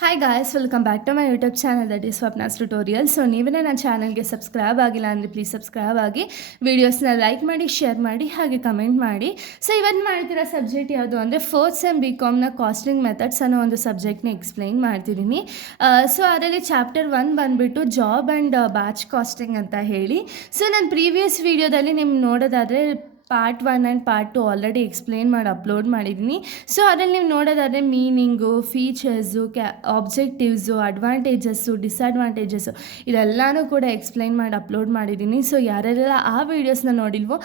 Hi guys, welcome back to my YouTube channel that is Swapna's tutorial. So ನೀವೇ ನನ್ನ ಚಾನಲ್ಗೆ subscribe ಆಗಿಲ್ಲ ಅಂದರೆ ಪ್ಲೀಸ್ ಸಬ್ಸ್ಕ್ರೈಬ್ ಆಗಿ, ವೀಡಿಯೋಸ್ನ ಲೈಕ್ ಮಾಡಿ, ಶೇರ್ ಮಾಡಿ, ಹಾಗೆ ಕಮೆಂಟ್ ಮಾಡಿ. ಸೊ ಇವತ್ತು ಮಾಡ್ತಿರೋ ಸಬ್ಜೆಕ್ಟ್ ಯಾವುದು ಅಂದರೆ fourth sem BCom costing methods ಅನ್ನೋ ಒಂದು ಸಬ್ಜೆಕ್ಟ್ನ ಎಕ್ಸ್ಪ್ಲೈನ್ ಮಾಡ್ತಿದ್ದೀನಿ. ಸೊ ಅದರಲ್ಲಿ ಚಾಪ್ಟರ್ 1 ಬಂದುಬಿಟ್ಟು ಜಾಬ್ ಆ್ಯಂಡ್ ಬ್ಯಾಚ್ ಕಾಸ್ಟಿಂಗ್ ಅಂತ ಹೇಳಿ. ಸೊ ನಾನು ಪ್ರೀವಿಯಸ್ ವೀಡಿಯೋದಲ್ಲಿ ನಿಮ್ಗೆ ನೋಡೋದಾದರೆ part 1 and part 2 already explain ಮಾಡಿ ಅಪ್ಲೋಡ್ ಮಾಡಿದ್ದೀನಿ. ಸೊ ಅದರಲ್ಲಿ ನೀವು ನೋಡೋದಾದರೆ meaning, features, objectives, advantages, disadvantages ಇದೆಲ್ಲನೂ ಕೂಡ ಎಕ್ಸ್ಪ್ಲೈನ್ ಮಾಡಿ ಅಪ್ಲೋಡ್ ಮಾಡಿದ್ದೀನಿ. ಸೊ ಯಾರೆಲ್ಲ ಆ ವೀಡಿಯೋಸ್ನ ನೋಡಿಲ್ವೋ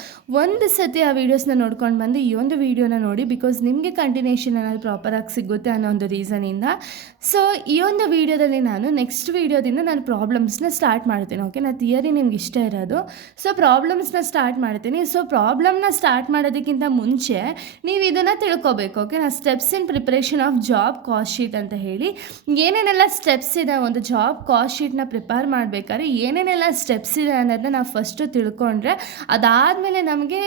ಒಂದು ಸತಿ ಆ ವೀಡಿಯೋಸ್ನ ನೋಡ್ಕೊಂಡು ಬಂದು ಈ ಒಂದು ವೀಡಿಯೋನ ನೋಡಿ, ಬಿಕಾಸ್ ನಿಮಗೆ ಕಂಟಿನ್ಯೂಷನ್ ಅನ್ನೋದು ಪ್ರಾಪರಾಗಿ ಸಿಗುತ್ತೆ ಅನ್ನೋ ಒಂದು ರೀಸನಿಂದ. ಸೊ ಈ ಒಂದು ವೀಡಿಯೋದಲ್ಲಿ ನಾನು ನೆಕ್ಸ್ಟ್ ವೀಡಿಯೋದಿಂದ ನಾನು ಪ್ರಾಬ್ಲಮ್ಸ್ನ ಸ್ಟಾರ್ಟ್ ಮಾಡ್ತೀನಿ. ಓಕೆ, ನಾನು ಥಿಯರಿ ನಿಮ್ಗೆ ಇಷ್ಟ ಇರೋದು. ಸೊ ಪ್ರಾಬ್ಲಮ್ಸ್ನ ಸ್ಟಾರ್ಟ್ ಮಾಡ್ತೀನಿ. ಸೊ ಪ್ರಾಬ್ಲಮ್ನ ಸ್ಟಾರ್ಟ್ ಮಾಡೋದಕ್ಕಿಂತ ಮುಂಚೆ ನೀವು ಇದನ್ನು ತಿಳ್ಕೊಬೇಕು. ಓಕೆ, ನಾನು steps in preparation of job cost sheet ಅಂತ ಹೇಳಿ ಏನೇನೆಲ್ಲ ಸ್ಟೆಪ್ಸ್ ಇದೆ ಒಂದು ಜಾಬ್ ಕಾಸ್ಟ್ ಶೀಟ್ನ ಪ್ರಿಪೇರ್ ಮಾಡಬೇಕಾದ್ರೆ ಏನೇನೆಲ್ಲ ಸ್ಟೆಪ್ಸ್ ಇದೆ ಅನ್ನೋದನ್ನ ನಾವು ಫಸ್ಟು ತಿಳ್ಕೊಂಡ್ರೆ ಅದಾದಮೇಲೆ ನಮಗೆ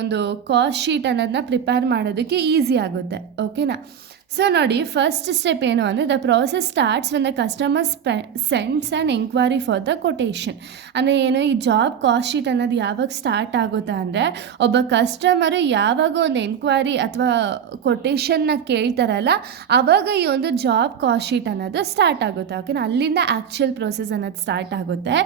ಒಂದು ಕಾಸ್ಟ್ ಶೀಟ್ ಅನ್ನೋದನ್ನ ಪ್ರಿಪೇರ್ ಮಾಡೋದಕ್ಕೆ ಈಸಿ ಆಗುತ್ತೆ. ಓಕೆನಾ? ಸೊ ನೋಡಿ, ಫಸ್ಟ್ ಸ್ಟೆಪ್ ಏನು ಅಂದರೆ the process starts when the customer sends an enquiry for the quotation. ಅಂದರೆ ಏನು, ಈ ಜಾಬ್ ಕಾಸ್ಟ್ ಶೀಟ್ ಅನ್ನೋದು ಯಾವಾಗ ಸ್ಟಾರ್ಟ್ ಆಗುತ್ತೆ ಅಂದರೆ ಒಬ್ಬ ಕಸ್ಟಮರು ಯಾವಾಗ ಒಂದು ಎಂಕ್ವೈರಿ ಅಥವಾ ಕೊಟೇಶನ್ನ ಕೇಳ್ತಾರಲ್ಲ ಆವಾಗ ಈ ಒಂದು ಜಾಬ್ ಕಾಸ್ಟ್ ಶೀಟ್ ಅನ್ನೋದು ಸ್ಟಾರ್ಟ್ ಆಗುತ್ತೆ. ಓಕೆನಾ? ಅಲ್ಲಿಂದ ಆ್ಯಕ್ಚುಯಲ್ ಪ್ರೋಸೆಸ್ ಅನ್ನೋದು ಸ್ಟಾರ್ಟ್ ಆಗುತ್ತೆ.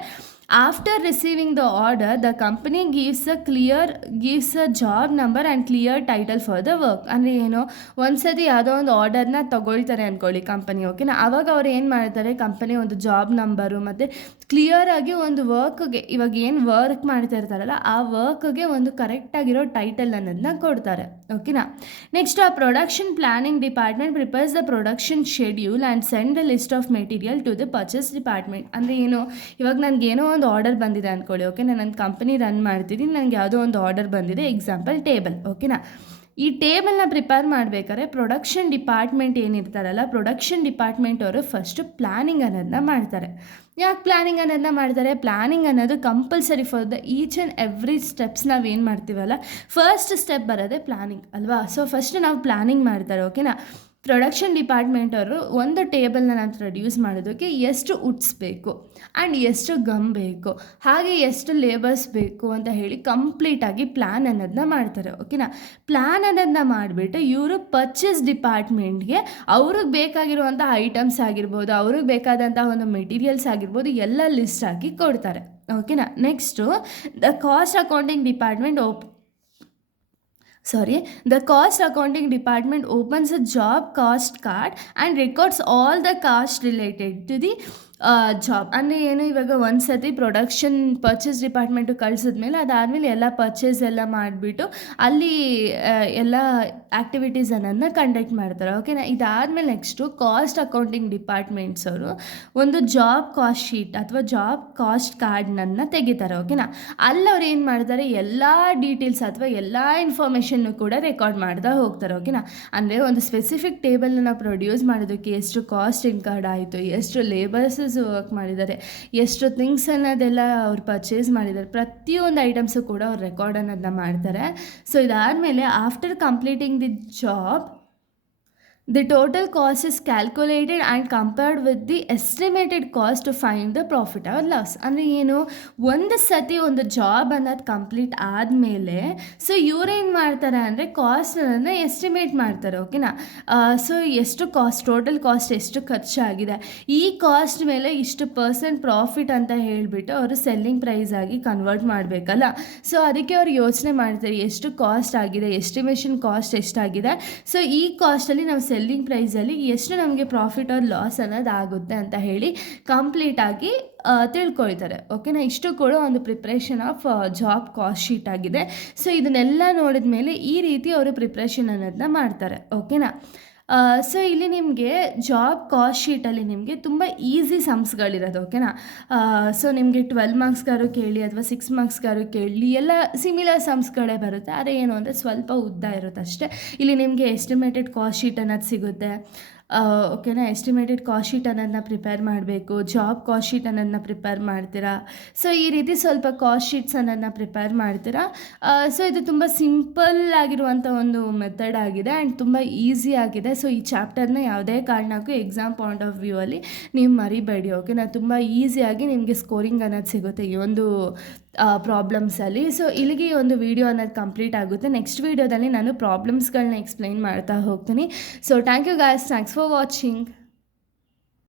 After receiving the order, the company gives a job number and clear title for the work. ಅಂದರೆ ಏನು, ಒಂದ್ಸತಿ ಯಾವುದೋ ಒಂದು ಆರ್ಡರ್ನ ತಗೊಳ್ತಾರೆ ಅಂದ್ಕೊಳ್ಳಿ ಕಂಪನಿ. ಓಕೆನಾ? ಆವಾಗ ಅವ್ರು ಏನು ಮಾಡ್ತಾರೆ, ಕಂಪನಿ ಒಂದು ಜಾಬ್ ನಂಬರು ಮತ್ತು ಕ್ಲಿಯರಾಗಿ ಒಂದು ವರ್ಕ್ಗೆ, ಇವಾಗ ಏನು ವರ್ಕ್ ಮಾಡ್ತಾ ಇರ್ತಾರಲ್ಲ ಆ ವರ್ಕ್ಗೆ ಒಂದು ಕರೆಕ್ಟಾಗಿರೋ ಟೈಟಲ್ ಅನ್ನೋದನ್ನ ಕೊಡ್ತಾರೆ. ಓಕೆನಾ? ನೆಕ್ಸ್ಟ್, ಆ production planning department prepares the production schedule and send the list of material to the purchase department. ಅಂದರೆ ಏನು, ಇವಾಗ ನನಗೇನೋ ಒಂದು ಆರ್ಡರ್ ಬಂದಿದೆ ಅಂದ್ಕೊಳ್ಳಿ. ಓಕೆ, ನಾನು ಕಂಪನಿ ರನ್ ಮಾಡ್ತಿದ್ದೀನಿ, ನನಗೆ ಯಾವುದೋ ಒಂದು ಆರ್ಡರ್ ಬಂದಿದೆ, ಎಕ್ಸಾಂಪಲ್ ಟೇಬಲ್. ಓಕೆನಾ? ಈ ಟೇಬಲ್ನ ಪ್ರಿಪೇರ್ ಮಾಡಬೇಕಾದ್ರೆ ಪ್ರೊಡಕ್ಷನ್ ಡಿಪಾರ್ಟ್ಮೆಂಟ್ ಏನಿರ್ತಾರಲ್ಲ, ಪ್ರೊಡಕ್ಷನ್ ಡಿಪಾರ್ಟ್ಮೆಂಟ್ ಅವರು ಫಸ್ಟು ಪ್ಲ್ಯಾನಿಂಗ್ ಅನ್ನೋದನ್ನ ಮಾಡ್ತಾರೆ. ಯಾಕೆ ಪ್ಲ್ಯಾನಿಂಗ್ ಅನ್ನೋದನ್ನ ಮಾಡ್ತಾರೆ? ಪ್ಲ್ಯಾನಿಂಗ್ ಅನ್ನೋದು compulsory for the each and every steps ನಾವು ಏನು ಮಾಡ್ತೀವಲ್ಲ, ಫಸ್ಟ್ ಸ್ಟೆಪ್ ಬರೋದೇ ಪ್ಲ್ಯಾನಿಂಗ್ ಅಲ್ವಾ? ಸೊ ಫಸ್ಟ್ ನಾವು ಪ್ಲ್ಯಾನಿಂಗ್ ಮಾಡ್ತಾರೆ. ಓಕೆನಾ? ಪ್ರೊಡಕ್ಷನ್ ಡಿಪಾರ್ಟ್ಮೆಂಟ್ ಅವರು ಒಂದು ಟೇಬಲ್ನ ನಾವು ಪ್ರೊಡ್ಯೂಸ್ ಮಾಡೋದಕ್ಕೆ ಎಷ್ಟು ವುಡ್ಸ್ ಬೇಕು ಆ್ಯಂಡ್ ಎಷ್ಟು ಗಮ್ ಬೇಕು, ಹಾಗೆ ಎಷ್ಟು ಲೇಬರ್ಸ್ ಬೇಕು ಅಂತ ಹೇಳಿ ಕಂಪ್ಲೀಟಾಗಿ ಪ್ಲ್ಯಾನ್ ಅನ್ನೋದನ್ನ ಮಾಡ್ತಾರೆ. ಓಕೆನಾ? ಪ್ಲ್ಯಾನ್ ಅನ್ನೋದನ್ನ ಮಾಡಿಬಿಟ್ಟು ಇವರು ಪರ್ಚೇಸ್ ಡಿಪಾರ್ಟ್ಮೆಂಟ್ಗೆ ಅವ್ರಿಗೆ ಬೇಕಾಗಿರುವಂಥ ಐಟಮ್ಸ್ ಆಗಿರ್ಬೋದು, ಅವ್ರಿಗೆ ಬೇಕಾದಂಥ ಒಂದು ಮೆಟೀರಿಯಲ್ಸ್ ಆಗಿರ್ಬೋದು ಎಲ್ಲ ಲಿಸ್ಟ್ ಹಾಕಿ ಕೊಡ್ತಾರೆ. ಓಕೆನಾ? Next the cost accounting department the cost accounting department opens a job cost card and records all the costs related to the job. ಅಂದರೆ ಏನು, ಇವಾಗ ಒಂದು ಸತಿ ಪ್ರೊಡಕ್ಷನ್ ಪರ್ಚೇಸ್ ಡಿಪಾರ್ಟ್ಮೆಂಟು ಕಳಿಸಿದ್ಮೇಲೆ ಅದಾದಮೇಲೆ ಎಲ್ಲ ಪರ್ಚೇಸ್ ಎಲ್ಲ ಮಾಡಿಬಿಟ್ಟು ಅಲ್ಲಿ ಎಲ್ಲ ಆ್ಯಕ್ಟಿವಿಟೀಸ್ ಅನ್ನೋದನ್ನ ಕಂಡಕ್ಟ್ ಮಾಡ್ತಾರೆ. ಓಕೆನಾ? ಇದಾದಮೇಲೆ ನೆಕ್ಸ್ಟು ಕಾಸ್ಟ್ ಅಕೌಂಟಿಂಗ್ ಡಿಪಾರ್ಟ್ಮೆಂಟ್ಸ್ ಅವರು ಒಂದು ಜಾಬ್ ಕಾಸ್ಟ್ ಶೀಟ್ ಅಥವಾ ಜಾಬ್ ಕಾಸ್ಟ್ ಕಾರ್ಡ್ನನ್ನು ತೆಗಿತಾರೆ. ಓಕೆನಾ? ಅಲ್ಲಿ ಅವ್ರು ಏನು ಮಾಡ್ತಾರೆ, ಎಲ್ಲ ಡೀಟೇಲ್ಸ್ ಅಥವಾ ಎಲ್ಲ ಇನ್ಫಾರ್ಮೇಷನ್ನು ಕೂಡ ರೆಕಾರ್ಡ್ ಮಾಡ್ತಾ ಹೋಗ್ತಾರೆ. ಓಕೆನಾ? ಅಂದರೆ ಒಂದು ಸ್ಪೆಸಿಫಿಕ್ ಟೇಬಲ್ನ ಪ್ರೊಡ್ಯೂಸ್ ಮಾಡೋದಕ್ಕೆ ಎಷ್ಟು ಕಾಸ್ಟ್ ಇನ್ಕರ್ಡ್ ಆಯಿತು, ಎಷ್ಟು ಲೇಬರ್ಸ್ ವರ್ಕ್ ಮಾಡಿದ್ದಾರೆ, ಎಷ್ಟು ಥಿಂಗ್ಸ್ ಅನ್ನೋದೆಲ್ಲ ಅವ್ರು ಪರ್ಚೇಸ್ ಮಾಡಿದ್ದಾರೆ, ಪ್ರತಿಯೊಂದು ಐಟಮ್ಸು ಕೂಡ ಅವ್ರು ರೆಕಾರ್ಡ್ ಅನ್ನೋದನ್ನ ಮಾಡ್ತಾರೆ. ಸೊ ಇದಾದಮೇಲೆ after completing the job the total cost is calculated and compared with the estimated cost to find the profit or loss. ಅಂದರೆ ಏನು, ಒಂದು ಸತಿ ಒಂದು ಜಾಬ್ ಅನ್ನೋದು ಕಂಪ್ಲೀಟ್ ಆದಮೇಲೆ ಸೊ ಇವ್ರೇನು ಮಾಡ್ತಾರೆ ಅಂದರೆ ಕಾಸ್ಟನ್ನು ಎಸ್ಟಿಮೇಟ್ ಮಾಡ್ತಾರೆ. ಓಕೆನಾ? ಸೊ ಎಷ್ಟು ಕಾಸ್ಟ್, ಟೋಟಲ್ ಕಾಸ್ಟ್ ಎಷ್ಟು ಖರ್ಚಾಗಿದೆ, ಈ ಕಾಸ್ಟ್ ಮೇಲೆ ಇಷ್ಟು % ಪ್ರಾಫಿಟ್ ಅಂತ ಹೇಳಿಬಿಟ್ಟು ಅವರು ಸೆಲ್ಲಿಂಗ್ ಪ್ರೈಸ್ ಆಗಿ ಕನ್ವರ್ಟ್ ಮಾಡಬೇಕಲ್ಲ. ಸೊ ಅದಕ್ಕೆ ಅವ್ರು ಯೋಚನೆ ಮಾಡ್ತಾರೆ ಎಷ್ಟು ಕಾಸ್ಟ್ ಆಗಿದೆ, ಎಸ್ಟಿಮೇಷನ್ ಕಾಸ್ಟ್ ಎಷ್ಟಾಗಿದೆ, ಸೊ ಈ ಕಾಸ್ಟಲ್ಲಿ ನಾವು ಸೆಲ್ಲಿಂಗ್ ಪ್ರೈಸಲ್ಲಿ ಎಷ್ಟು ನಮಗೆ ಪ್ರಾಫಿಟ್ ಆರ್ ಲಾಸ್ ಅನ್ನೋದಾಗುತ್ತೆ ಅಂತ ಹೇಳಿ ಕಂಪ್ಲೀಟಾಗಿ ತಿಳ್ಕೊಳ್ತಾರೆ. ಓಕೆನಾ? ಇಷ್ಟು ಕೂಡ ಒಂದು preparation of job cost sheet ಆಗಿದೆ. ಸೊ ಇದನ್ನೆಲ್ಲ ನೋಡಿದ ಮೇಲೆ ಈ ರೀತಿ ಅವರು ಪ್ರಿಪ್ರೇಷನ್ ಅನ್ನೋದನ್ನ ಮಾಡ್ತಾರೆ. ಓಕೆನಾ? ಸೊ ಇಲ್ಲಿ ನಿಮಗೆ ಜಾಬ್ ಕಾಸ್ಟ್ ಶೀಟಲ್ಲಿ ನಿಮಗೆ ತುಂಬ ಈಸಿ ಸಮ್ಸ್ಗಳಿರೋದು. ಓಕೆನಾ? ಸೊ ನಿಮಗೆ 12 ಮಾರ್ಕ್ಸ್ಗಾರು ಕೇಳಿ ಅಥವಾ 6 ಮಾರ್ಕ್ಸ್ಗಾರು ಕೇಳಿ ಎಲ್ಲ ಸಿಮಿಲರ್ ಸಮ್ಸ್ಗಳೇ ಬರುತ್ತೆ. ಆದರೆ ಏನು ಅಂದರೆ ಸ್ವಲ್ಪ ಉದ್ದ ಇರುತ್ತೆ ಅಷ್ಟೇ. ಇಲ್ಲಿ ನಿಮಗೆ ಎಸ್ಟಿಮೇಟೆಡ್ ಕಾಸ್ಟ್ ಶೀಟ್ ಅನ್ನೋದು ಸಿಗುತ್ತೆ, ಓಕೆನಾ. ಎಸ್ಟಿಮೇಟೆಡ್ ಕಾಸ್ಟ್ ಶೀಟ್ ಅನ್ನೋದನ್ನ ಪ್ರಿಪೇರ್ ಮಾಡಬೇಕು, ಜಾಬ್ ಕಾಸ್ಟ್ ಶೀಟ್ ಅನ್ನೋದನ್ನ ಪ್ರಿಪೇರ್ ಮಾಡ್ತೀರಾ. ಸೊ ಈ ರೀತಿ ಸ್ವಲ್ಪ ಕಾಸ್ಟ್ ಶೀಟ್ಸ್ ಅನ್ನೋದನ್ನ ಪ್ರಿಪೇರ್ ಮಾಡ್ತೀರಾ. ಸೊ ಇದು ತುಂಬ ಸಿಂಪಲ್ ಆಗಿರುವಂಥ ಒಂದು ಮೆಥಡ್ ಆಗಿದೆ ಆ್ಯಂಡ್ ತುಂಬ ಈಸಿ ಆಗಿದೆ. ಸೊ ಈ ಚಾಪ್ಟರ್ನ ಯಾವುದೇ ಕಾರಣಕ್ಕೂ ಎಕ್ಸಾಮ್ ಪಾಯಿಂಟ್ ಆಫ್ ವ್ಯೂ ಅಲ್ಲಿ ನೀವು ಮರಿಬೇಡಿ, ಓಕೆನಾ. ತುಂಬ ಈಸಿಯಾಗಿ ನಿಮಗೆ ಸ್ಕೋರಿಂಗ್ ಅನ್ನೋದು ಸಿಗುತ್ತೆ ಈ ಒಂದು ಪ್ರಾಬ್ಲಮ್ಸಲ್ಲಿ. ಸೊ ಇಲ್ಲಿಗೆ ಈ ಒಂದು ವಿಡಿಯೋ ಅನ್ನೋದು ಕಂಪ್ಲೀಟ್ ಆಗುತ್ತೆ. ನೆಕ್ಸ್ಟ್ ವೀಡಿಯೋದಲ್ಲಿ ನಾನು ಪ್ರಾಬ್ಲಮ್ಸ್ಗಳನ್ನ ಎಕ್ಸ್ಪ್ಲೈನ್ ಮಾಡ್ತಾ ಹೋಗ್ತೀನಿ. So thank you guys, thanks for watching.